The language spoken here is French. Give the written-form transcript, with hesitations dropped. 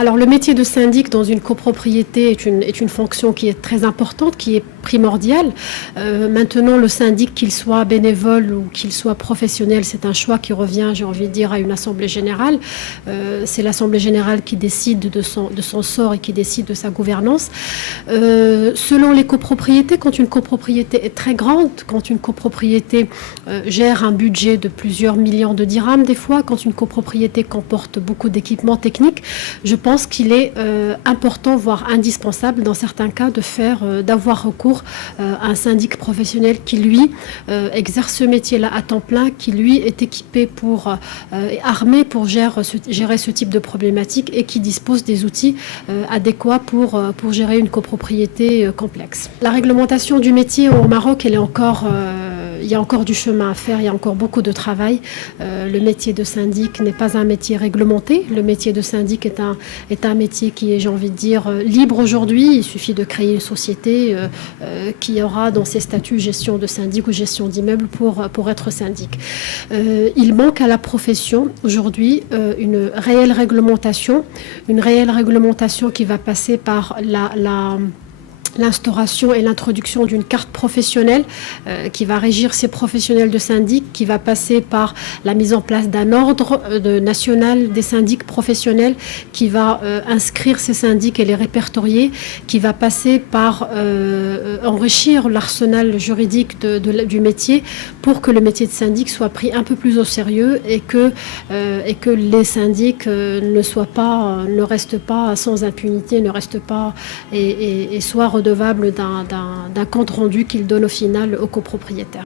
Alors le métier de syndic dans une copropriété est une fonction qui est très importante, qui est primordiale. Maintenant, le syndic, qu'il soit bénévole ou qu'il soit professionnel, c'est un choix qui revient, j'ai envie de dire, à une assemblée générale. C'est l'assemblée générale qui décide de son sort et qui décide de sa gouvernance. Selon les copropriétés, quand une copropriété est très grande, quand une copropriété gère un budget de plusieurs millions de dirhams des fois, quand une copropriété comporte beaucoup d'équipements techniques, je pense qu'il est important, voire indispensable dans certains cas, d'avoir recours à un syndic professionnel qui, lui, exerce ce métier-là à temps plein, qui, lui, est équipé et armé pour gérer ce type de problématique et qui dispose des outils adéquats pour gérer une copropriété complexe. La réglementation du métier au Maroc, il y a encore du chemin à faire, il y a encore beaucoup de travail. Le métier de syndic n'est pas un métier réglementé. Le métier de syndic est un métier qui est, j'ai envie de dire, libre aujourd'hui. Il suffit de créer une société qui aura dans ses statuts gestion de syndic ou gestion d'immeuble pour être syndic. Il manque à la profession aujourd'hui une réelle réglementation qui va passer par l'instauration et l'introduction d'une carte professionnelle qui va régir ces professionnels de syndic, qui va passer par la mise en place d'un ordre national des syndics professionnels qui va inscrire ces syndics et les répertorier, qui va passer par enrichir l'arsenal juridique du métier pour que le métier de syndic soit pris un peu plus au sérieux et que les syndics ne restent pas sans impunité, ne restent pas et soient redevables d'un compte rendu qu'ils donnent au final aux copropriétaires.